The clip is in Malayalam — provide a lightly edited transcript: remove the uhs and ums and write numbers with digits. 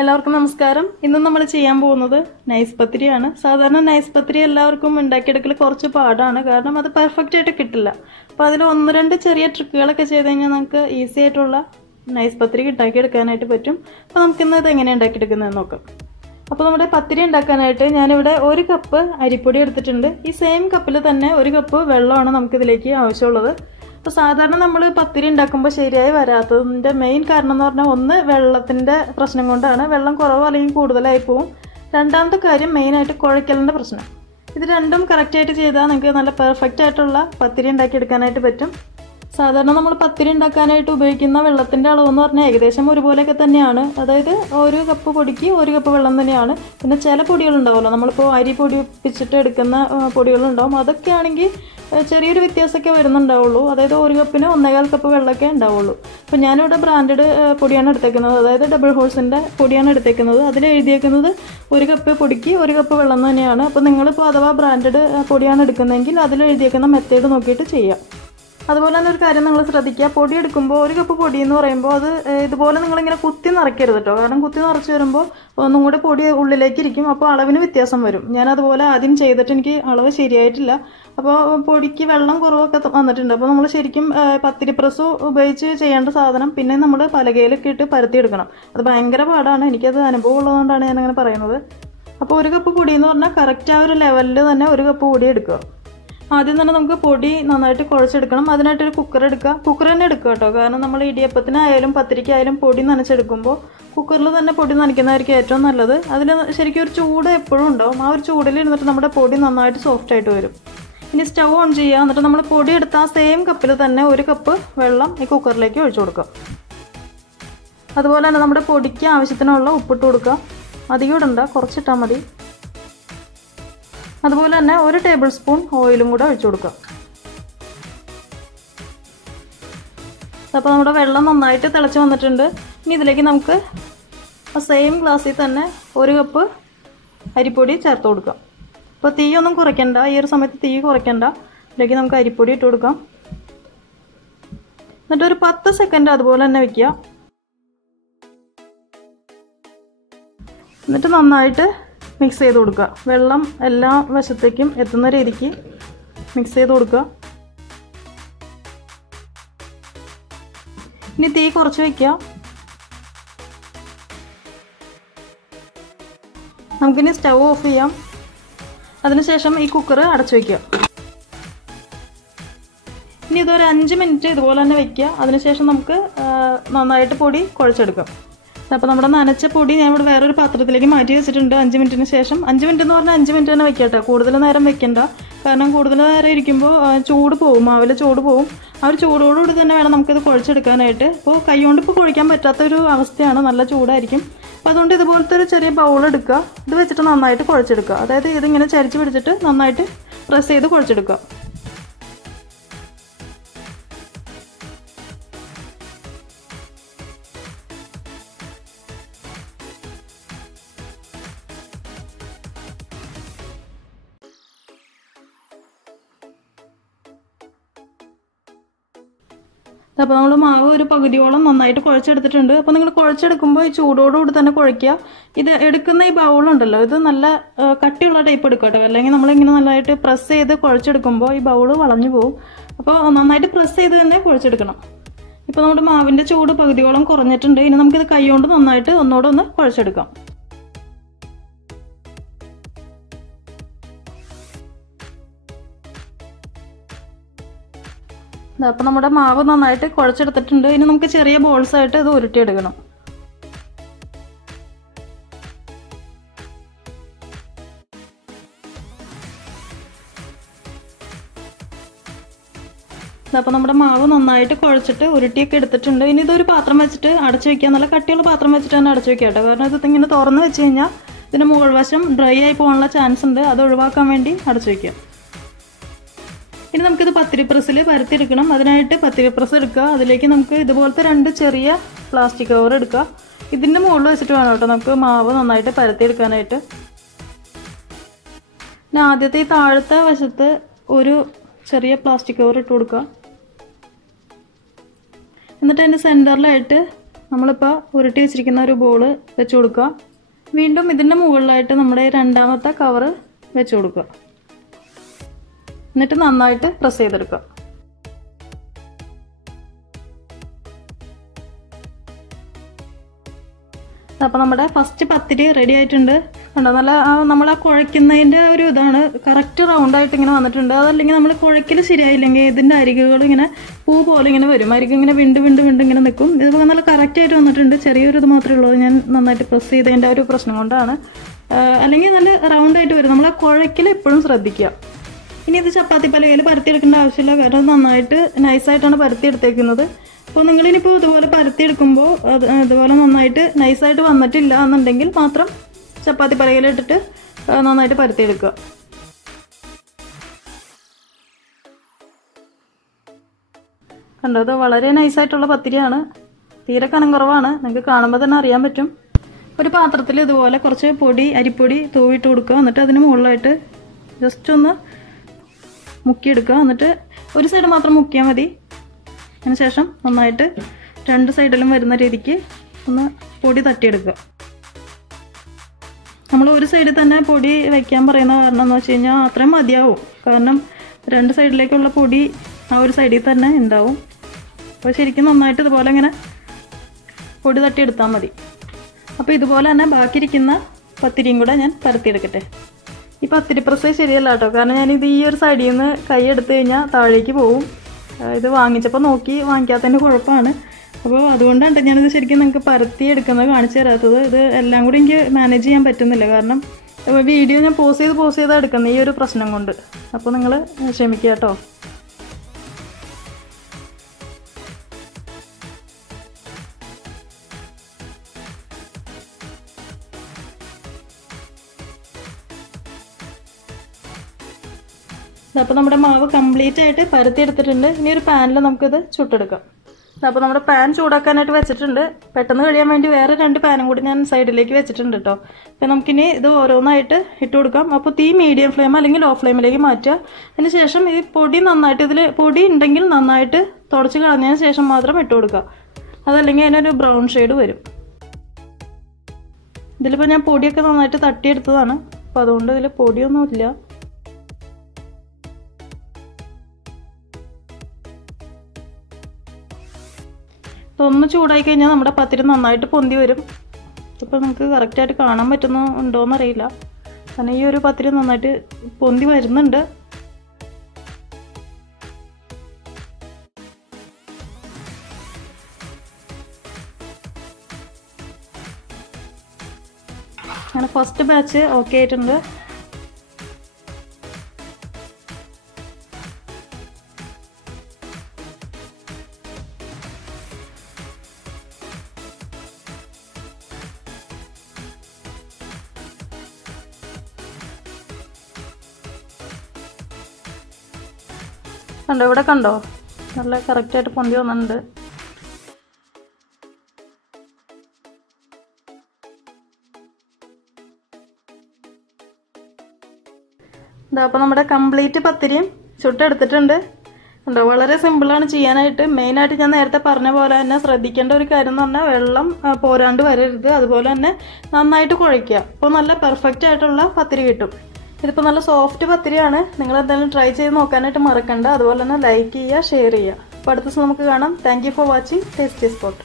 എല്ലാവർക്കും നമസ്കാരം. ഇന്ന് നമ്മൾ ചെയ്യാൻ പോകുന്നത് നൈസ് പത്തിരിയാണ്. സാധാരണ നൈസ് പത്തിരി എല്ലാവർക്കും ഉണ്ടാക്കിയെടുക്കൽ കുറച്ച് പാടാണ്, കാരണം അത് പെർഫെക്റ്റ് ആയിട്ട് കിട്ടില്ല. അപ്പോൾ അതിൽ ഒന്ന് രണ്ട് ചെറിയ ട്രിക്കുകളൊക്കെ ചെയ്ത് കഴിഞ്ഞാൽ നമുക്ക് ഈസി ആയിട്ടുള്ള നൈസ് പത്തിരി ഉണ്ടാക്കിയെടുക്കാനായിട്ട് പറ്റും. അപ്പോൾ നമുക്കിന്ന് ഇത് എങ്ങനെ ഉണ്ടാക്കിയെടുക്കുന്നതെന്ന് നോക്കാം. അപ്പോൾ നമ്മുടെ പത്തിരി ഉണ്ടാക്കാനായിട്ട് ഞാനിവിടെ 1 കപ്പ് അരിപ്പൊടി എടുത്തിട്ടുണ്ട്. ഈ സെയിം കപ്പിൽ തന്നെ 1 കപ്പ് വെള്ളമാണ് നമുക്കിതിലേക്ക് ആവശ്യമുള്ളത്. അപ്പോൾ സാധാരണ നമ്മൾ പത്തിരി ഉണ്ടാക്കുമ്പോൾ ശരിയായി വരാത്തതിൻ്റെ മെയിൻ കാരണം എന്ന് പറഞ്ഞാൽ ഒന്ന് വെള്ളത്തിൻ്റെ പ്രശ്നം കൊണ്ടാണ്. വെള്ളം കുറവ് അല്ലെങ്കിൽ കൂടുതലായി പോവും. രണ്ടാമത്തെ കാര്യം മെയിനായിട്ട് കുഴയ്ക്കലിൻ്റെ പ്രശ്നം. ഇത് രണ്ടും കറക്റ്റായിട്ട് ചെയ്താൽ നിങ്ങൾക്ക് നല്ല പെർഫെക്റ്റ് ആയിട്ടുള്ള പത്തിരി ഉണ്ടാക്കിയെടുക്കാനായിട്ട് പറ്റും. സാധാരണ നമ്മൾ പത്തിരി ഉണ്ടാക്കാനായിട്ട് ഉപയോഗിക്കുന്ന വെള്ളത്തിൻ്റെ അളവെന്ന് പറഞ്ഞാൽ ഏകദേശം ഒരുപോലെയൊക്കെ തന്നെയാണ്. അതായത് 1 കപ്പ് പൊടിക്ക് 1 കപ്പ് വെള്ളം തന്നെയാണ്. പിന്നെ ചില പൊടികളുണ്ടാവുമല്ലോ, നമ്മളിപ്പോൾ അരി പൊടിപ്പിച്ചിട്ട് എടുക്കുന്ന പൊടികളുണ്ടാവും. അതൊക്കെ ആണെങ്കിൽ ചെറിയൊരു വ്യത്യാസമൊക്കെ വരുന്നുണ്ടാവുള്ളൂ. അതായത് 1 കപ്പിന് 1.25 കപ്പ് വെള്ളമൊക്കെ ഉണ്ടാവുള്ളൂ. അപ്പോൾ ഞാനിവിടെ ബ്രാൻഡഡ് പൊടിയാണ് എടുത്തേക്കുന്നത്, അതായത് ഡബിൾ ഹോഴ്സിൻ്റെ പൊടിയാണ് എടുത്തേക്കുന്നത്. അതിൽ എഴുതിയേക്കുന്നത് 1 കപ്പ് പൊടിക്ക് 1 കപ്പ് വെള്ളം തന്നെയാണ്. അപ്പോൾ നിങ്ങളിപ്പോൾ അഥവാ ബ്രാൻഡഡ് പൊടിയാണ് എടുക്കുന്നതെങ്കിൽ അതിൽ എഴുതിയേക്കുന്ന മെത്തേഡ് നോക്കിയിട്ട് ചെയ്യാം. അതുപോലെ തന്നെ ഒരു കാര്യം നിങ്ങൾ ശ്രദ്ധിക്കുക, പൊടി എടുക്കുമ്പോൾ 1 കപ്പ് പൊടി എന്ന് പറയുമ്പോൾ അത് ഇതുപോലെ നിങ്ങളിങ്ങനെ കുത്തി നിറയ്ക്കരുത് കേട്ടോ. കാരണം കുത്തി നിറച്ച് വരുമ്പോൾ ഒന്നും കൂടെ പൊടി ഉള്ളിലേക്ക് ഇരിക്കും, അപ്പോൾ അളവിന് വ്യത്യാസം വരും. ഞാൻ അതുപോലെ ആദ്യം ചെയ്തിട്ട് എനിക്ക് അളവ് ശരിയായിട്ടില്ല. അപ്പോൾ പൊടിക്ക് വെള്ളം കുറവൊക്കെ വന്നിട്ടുണ്ട്. അപ്പോൾ നമ്മൾ ശരിക്കും പത്തിരി പ്രസ് ഉപയോഗിച്ച് ചെയ്യേണ്ട സാധനം പിന്നെ നമ്മൾ പലകയിലൊക്കെ ഇട്ട് പരത്തിയെടുക്കണം. അത് ഭയങ്കര പാടാണ്. എനിക്കത് അനുഭവം ഉള്ളതുകൊണ്ടാണ് ഞാനങ്ങനെ പറയുന്നത്. അപ്പോൾ 1 കപ്പ് പൊടി എന്ന് പറഞ്ഞാൽ കറക്റ്റ് ആ ഒരു ലെവലിൽ തന്നെ 1 കപ്പ് പൊടി എടുക്കുക. ആദ്യം തന്നെ നമുക്ക് പൊടി നന്നായിട്ട് കുഴച്ചെടുക്കണം. അതിനായിട്ടൊരു കുക്കർ എടുക്കുക. കുക്കർ തന്നെ എടുക്കുക കേട്ടോ, കാരണം നമ്മൾ ഇടിയപ്പത്തിനായാലും പത്തിരിക്കായാലും പൊടി നനച്ചെടുക്കുമ്പോൾ കുക്കറിൽ തന്നെ പൊടി നനയ്ക്കുന്നതായിരിക്കും ഏറ്റവും നല്ലത്. അതിൽ ശരിക്കും ഒരു ചൂട് എപ്പോഴും ഉണ്ടാവും. ആ ഒരു ചൂടിൽ ഇരുന്നിട്ട് നമ്മുടെ പൊടി നന്നായിട്ട് സോഫ്റ്റ് ആയിട്ട് വരും. ഇനി സ്റ്റൗ ഓൺ ചെയ്യുക. എന്നിട്ട് നമ്മൾ പൊടി എടുത്ത ആ സെയിം കപ്പിൽ തന്നെ 1 കപ്പ് വെള്ളം ഈ കുക്കറിലേക്ക് ഒഴിച്ചു കൊടുക്കുക. അതുപോലെ തന്നെ നമ്മുടെ പൊടിക്ക് ആവശ്യത്തിനുള്ള ഉപ്പിട്ട് കൊടുക്കുക. അധികം ഇടണ്ട, കുറച്ചിട്ടാൽ മതി. അതുപോലെ തന്നെ 1 ടേബിൾ സ്പൂൺ ഓയിലും കൂടെ ഒഴിച്ചു കൊടുക്കുക. അപ്പോൾ നമ്മുടെ വെള്ളം നന്നായിട്ട് തിളച്ച് വന്നിട്ടുണ്ട്. ഇനി ഇതിലേക്ക് നമുക്ക് ആ സെയിം ഗ്ലാസ്സിൽ തന്നെ 1 കപ്പ് അരിപ്പൊടി ചേർത്ത് കൊടുക്കാം. അപ്പോൾ തീ ഒന്നും കുറയ്ക്കണ്ട, ഈ ഒരു സമയത്ത് തീ കുറയ്ക്കണ്ട. ഇതിലേക്ക് നമുക്ക് അരിപ്പൊടി ഇട്ട് കൊടുക്കാം. എന്നിട്ട് ഒരു 10 സെക്കൻഡ് അതുപോലെ തന്നെ വയ്ക്കുക. എന്നിട്ട് നന്നായിട്ട് മിക്സ് ചെയ്ത് കൊടുക്കുക. വെള്ളം എല്ലാ വശത്തേക്കും എത്തുന്ന രീതിക്ക് മിക്സ് ചെയ്ത് കൊടുക്കുക. ഇനി തീ കുറച്ച് വയ്ക്കുക. നമുക്കിനി സ്റ്റൗ ഓഫ് ചെയ്യാം. അതിനുശേഷം ഈ കുക്കർ അടച്ചു വയ്ക്കുക. ഇനി ഇതൊരു 5 മിനിറ്റ് ഇതുപോലെ തന്നെ വയ്ക്കുക. അതിനുശേഷം നമുക്ക് നന്നായിട്ട് പൊടി കുഴച്ചെടുക്കാം. അപ്പോൾ നമ്മുടെ നനച്ച പൊടി ഞാൻ ഇവിടെ വേറൊരു പാത്രത്തിലേക്ക് മാറ്റി വെച്ചിട്ടുണ്ട് 5 മിനിറ്റിന് ശേഷം. 5 മിനിറ്റ് എന്ന് പറഞ്ഞാൽ 5 മിനിറ്റ് തന്നെ വെക്കട്ടെ, കൂടുതൽ നേരം വെക്കണ്ട. കാരണം കൂടുതൽ നേരം ഇരിക്കുമ്പോൾ ചൂട് പോവും, മാവിലെ ചൂട് പോവും. ആ ഒരു ചൂടോടുകൂടി തന്നെ വേണം നമുക്കിത് കുഴച്ചെടുക്കാനായിട്ട്. അപ്പോൾ കൈകൊണ്ട് ഇപ്പോൾ കുഴിക്കാൻ പറ്റാത്തൊരു അവസ്ഥയാണ്, നല്ല ചൂടായിരിക്കും. അപ്പോൾ അതുകൊണ്ട് ഇതുപോലത്തെ ഒരു ചെറിയ ബൗൾ എടുക്കുക. ഇത് വെച്ചിട്ട് നന്നായിട്ട് കുഴച്ചെടുക്കുക. അതായത് ഇതിങ്ങനെ ചരിച്ച് പിടിച്ചിട്ട് നന്നായിട്ട് പ്രസ് ചെയ്ത് കുഴച്ചെടുക്കുക. അപ്പോൾ നമ്മൾ മാവ് ഒരു പകുതിയോളം നന്നായിട്ട് കുഴച്ചെടുത്തിട്ടുണ്ട്. അപ്പോൾ നിങ്ങൾ കുഴച്ചെടുക്കുമ്പോൾ ഈ ചൂടോടുകൂടി തന്നെ കുഴയ്ക്കുക. ഇത് എടുക്കുന്ന ഈ ബൗളുണ്ടല്ലോ, ഇത് നല്ല കട്ടിയുള്ള ടൈപ്പ് എടുക്കുക കേട്ടോ. അല്ലെങ്കിൽ നമ്മളിങ്ങനെ നല്ലതായിട്ട് പ്രസ് ചെയ്ത് കുഴച്ചെടുക്കുമ്പോൾ ഈ ബൗള് വളഞ്ഞു പോകും. അപ്പോൾ നന്നായിട്ട് പ്രസ് ചെയ്ത് തന്നെ കുഴച്ചെടുക്കണം. ഇപ്പോൾ നമ്മുടെ മാവിൻ്റെ ചൂട് പകുതിയോളം കുറഞ്ഞിട്ടുണ്ട്. ഇനി നമുക്കിത് കൈ കൊണ്ട് നന്നായിട്ട് ഒന്നുകൂടെ ഒന്ന് കുഴച്ചെടുക്കാം. അപ്പോൾ നമ്മുടെ മാവ് നന്നായിട്ട് കുഴച്ചെടുത്തിട്ടുണ്ട്. ഇനി നമുക്ക് ചെറിയ ബോൾസ് ആയിട്ട് ഇത് ഉരുട്ടിയെടുക്കണം. അപ്പോൾ നമ്മുടെ മാവ് നന്നായിട്ട് കുഴച്ചിട്ട് ഉരുട്ടിയൊക്കെ എടുത്തിട്ടുണ്ട്. ഇനി ഇതൊരു പാത്രം വെച്ചിട്ട് അടച്ചു വയ്ക്കുക. നല്ല കട്ടിയുള്ള പാത്രം വെച്ചിട്ട് തന്നെ അടച്ചു വയ്ക്കുക കേട്ടോ. കാരണം ഇത് ഇങ്ങനെ തുറന്ന് വെച്ച് കഴിഞ്ഞാൽ ഇതിൻ്റെ മുകൾ വശം ഡ്രൈ ആയി പോകാനുള്ള ചാൻസ് ഉണ്ട്. അത് ഒഴിവാക്കാൻ വേണ്ടി അടച്ചു വയ്ക്കുക. ഇനി നമുക്കിത് പത്തിരി പ്രസ്സിൽ പരത്തിയെടുക്കണം. അതിനായിട്ട് പത്തിരി പ്രസ് എടുക്കുക. അതിലേക്ക് നമുക്ക് ഇതുപോലത്തെ 2 ചെറിയ പ്ലാസ്റ്റിക് കവർ എടുക്കുക. ഇതിൻ്റെ മുകളിൽ വെച്ചിട്ട് വേണം കേട്ടോ നമുക്ക് മാവ് നന്നായിട്ട് പരത്തിയെടുക്കാനായിട്ട്. പിന്നെ ആദ്യത്തെ ഈ താഴത്തെ വശത്ത് ഒരു ചെറിയ പ്ലാസ്റ്റിക് കവർ ഇട്ട് കൊടുക്കുക. എന്നിട്ട് അതിൻ്റെ സെൻറ്ററിലായിട്ട് നമ്മളിപ്പോൾ ഉരുട്ടി വെച്ചിരിക്കുന്ന ഒരു ബോൾ വെച്ച് കൊടുക്കുക. വീണ്ടും ഇതിൻ്റെ മുകളിലായിട്ട് നമ്മുടെ രണ്ടാമത്തെ കവർ വെച്ച് കൊടുക്കുക. എന്നിട്ട് നന്നായിട്ട് പ്രസ് ചെയ്തെടുക്കുക. അപ്പോൾ നമ്മുടെ ഫസ്റ്റ് പത്തിരി റെഡി ആയിട്ടുണ്ട്. കണ്ടോ, നല്ല നമ്മൾ ആ കുഴയ്ക്കുന്നതിൻ്റെ ഒരു ഇതാണ് കറക്റ്റ് റൗണ്ടായിട്ട് ഇങ്ങനെ വന്നിട്ടുണ്ട്. അതല്ലെങ്കിൽ നമ്മൾ കുഴയ്ക്കൽ ശരിയായില്ലെങ്കിൽ ഇതിൻ്റെ അരികുകൾ ഇങ്ങനെ പൂ പോലെ ഇങ്ങനെ വരും. അരികെ ഇങ്ങനെ വിണ്ട് ഇങ്ങനെ നിൽക്കും. ഇതിപ്പോൾ നല്ല കറക്റ്റായിട്ട് വന്നിട്ടുണ്ട്. ചെറിയൊരു ഇത് മാത്രമേ ഉള്ളൂ, ഞാൻ നന്നായിട്ട് പ്രസ് ചെയ്തതിൻ്റെ ഒരു പ്രശ്നം കൊണ്ടാണ്. അല്ലെങ്കിൽ നല്ല റൗണ്ടായിട്ട് വരും. നമ്മൾ ആ കുഴയ്ക്കൽ എപ്പോഴും ശ്രദ്ധിക്കുക. ഇനി ഇത് ചപ്പാത്തി പലകയിൽ പരത്തിയെടുക്കേണ്ട ആവശ്യമില്ല, കാരണം നന്നായിട്ട് നൈസായിട്ടാണ് പരത്തിയെടുത്തേക്കുന്നത്. അപ്പോൾ നിങ്ങളിനിപ്പോൾ ഇതുപോലെ പരത്തിയെടുക്കുമ്പോൾ അതുപോലെ നന്നായിട്ട് നൈസായിട്ട് വന്നിട്ടില്ല എന്നുണ്ടെങ്കിൽ മാത്രം ചപ്പാത്തി പലകയിലിട്ടിട്ട് നന്നായിട്ട് പരത്തിയെടുക്കുക. കണ്ടോ, അത് വളരെ നൈസായിട്ടുള്ള പത്തിരിയാണ്. തീരെ കനം കുറവാണ്, നിങ്ങൾക്ക് കാണുമ്പോൾ തന്നെ അറിയാൻ പറ്റും. ഒരു പാത്രത്തിൽ ഇതുപോലെ കുറച്ച് അരിപ്പൊടി തൂവിട്ട് കൊടുക്കുക. എന്നിട്ട് അതിന് മുകളിലായിട്ട് ജസ്റ്റ് ഒന്ന് മുക്കിയെടുക്കുക. എന്നിട്ട് ഒരു സൈഡ് മാത്രം മുക്കിയാൽ മതി. അതിനുശേഷം നന്നായിട്ട് രണ്ട് സൈഡിലും വരുന്ന രീതിക്ക് ഒന്ന് പൊടി തട്ടിയെടുക്കുക. നമ്മൾ ഒരു സൈഡിൽ തന്നെ പൊടി വയ്ക്കാൻ പറയുന്ന കാരണം എന്ന് വെച്ച് കഴിഞ്ഞാൽ അത്രയും മതിയാവും. കാരണം രണ്ട് സൈഡിലേക്കുള്ള പൊടി ആ ഒരു സൈഡിൽ തന്നെ ഉണ്ടാവും. അപ്പോൾ ശരിക്കും നന്നായിട്ട് ഇതുപോലെ ഇങ്ങനെ പൊടി തട്ടിയെടുത്താൽ മതി. അപ്പോൾ ഇതുപോലെ തന്നെ ബാക്കിയിരിക്കുന്ന പത്തിരിയും കൂടെ ഞാൻ പരത്തിയെടുക്കട്ടെ. ഈ പത്തിരി പ്രസ് ശരിയല്ല കേട്ടോ, കാരണം ഞാനിത് ഈ ഒരു സൈഡിൽ നിന്ന് കൈ എടുത്തു കഴിഞ്ഞാൽ താഴേക്ക് പോവും. ഇത് വാങ്ങിച്ചപ്പോൾ നോക്കി വാങ്ങിക്കാത്തതിൻ്റെ കുഴപ്പമാണ്. അപ്പോൾ അതുകൊണ്ടാണ് ഞാനിത് ശരിക്കും നിങ്ങൾക്ക് പരത്തി എടുക്കുന്നത് കാണിച്ചു തരാത്തത്. ഇത് എല്ലാം കൂടി എനിക്ക് മാനേജ് ചെയ്യാൻ പറ്റുന്നില്ല, കാരണം വീഡിയോ ഞാൻ പോസ് ചെയ്ത് എടുക്കുന്നത് ഈ ഒരു പ്രശ്നം കൊണ്ട്. അപ്പോൾ നിങ്ങൾ ക്ഷമിക്കുക കേട്ടോ. അപ്പോൾ നമ്മുടെ മാവ് കംപ്ലീറ്റ് ആയിട്ട് പരത്തിയെടുത്തിട്ടുണ്ട്. ഇനി ഒരു പാനിൽ നമുക്കിത് ചുട്ടെടുക്കാം. അപ്പോൾ നമ്മുടെ പാൻ ചൂടാക്കാനായിട്ട് വെച്ചിട്ടുണ്ട്. പെട്ടെന്ന് കഴിയാൻ വേണ്ടി വേറെ 2 പാനും കൂടി ഞാൻ സൈഡിലേക്ക് വെച്ചിട്ടുണ്ട് കേട്ടോ. അപ്പോൾ നമുക്കിനി ഇത് ഓരോന്നായിട്ട് ഇട്ട് കൊടുക്കാം. അപ്പോൾ തീ മീഡിയം ഫ്ലെയിം അല്ലെങ്കിൽ ലോ ഫ്ലെയിമിലേക്ക് മാറ്റുക. അതിന് ശേഷം ഈ പൊടി നന്നായിട്ട്, ഇതിൽ പൊടി ഉണ്ടെങ്കിൽ നന്നായിട്ട് തുടച്ച് കളഞ്ഞതിന് ശേഷം മാത്രം ഇട്ട് കൊടുക്കുക. അതല്ലെങ്കിൽ അതിനൊരു ബ്രൗൺ ഷെയ്ഡ് വരും. ഇതിലിപ്പോൾ ഞാൻ പൊടിയൊക്കെ നന്നായിട്ട് തട്ടിയെടുത്തതാണ്. അപ്പോൾ അതുകൊണ്ട് ഇതിൽ പൊടിയൊന്നുമില്ല. ഒന്ന് ചൂടായി കഴിഞ്ഞാൽ നമ്മുടെ പത്തിരി നന്നായിട്ട് പൊന്തി വരും. ഇപ്പോൾ നിങ്ങൾക്ക് കറക്റ്റായിട്ട് കാണാൻ പറ്റുന്നുണ്ടോയെന്നറിയില്ല, കാരണം ഈ ഒരു പത്തിരി നന്നായിട്ട് പൊന്തി വരുന്നുണ്ട്. അങ്ങനെ ഫസ്റ്റ് ബാച്ച് ഓക്കെ ആയിട്ടുണ്ട്. കണ്ടോ, ഇവിടെ കണ്ടോ, നല്ല കറക്റ്റായിട്ട് പൊന്തി വന്നിട്ടുണ്ട്. ഇതാ അപ്പോൾ നമ്മുടെ കംപ്ലീറ്റ് പത്തിരിയും ചുട്ടെടുത്തിട്ടുണ്ട്. കണ്ടോ, വളരെ സിമ്പിളാണ് ചെയ്യാനായിട്ട്. മെയിനായിട്ട് ഞാൻ നേരത്തെ പറഞ്ഞ പോലെ തന്നെ ശ്രദ്ധിക്കേണ്ട ഒരു കാര്യം എന്ന് പറഞ്ഞാൽ വെള്ളം പോരാണ്ട് വരരുത്. അതുപോലെ തന്നെ നന്നായിട്ട് കുഴയ്ക്കുക. അപ്പോൾ നല്ല പെർഫെക്റ്റ് ആയിട്ടുള്ള പത്തിരി കിട്ടും. ഇതിപ്പോൾ നല്ല സോഫ്റ്റ് പത്തിരിയാണ്. നിങ്ങൾ എന്തായാലും ട്രൈ ചെയ്ത് നോക്കാനായിട്ട് മറക്കണ്ട. അതുപോലെ തന്നെ ലൈക്ക് ചെയ്യുക, ഷെയർ ചെയ്യുക. അപ്പോൾ അടുത്ത ദിവസം നമുക്ക് കാണാം. Thank you for watching tasty spot.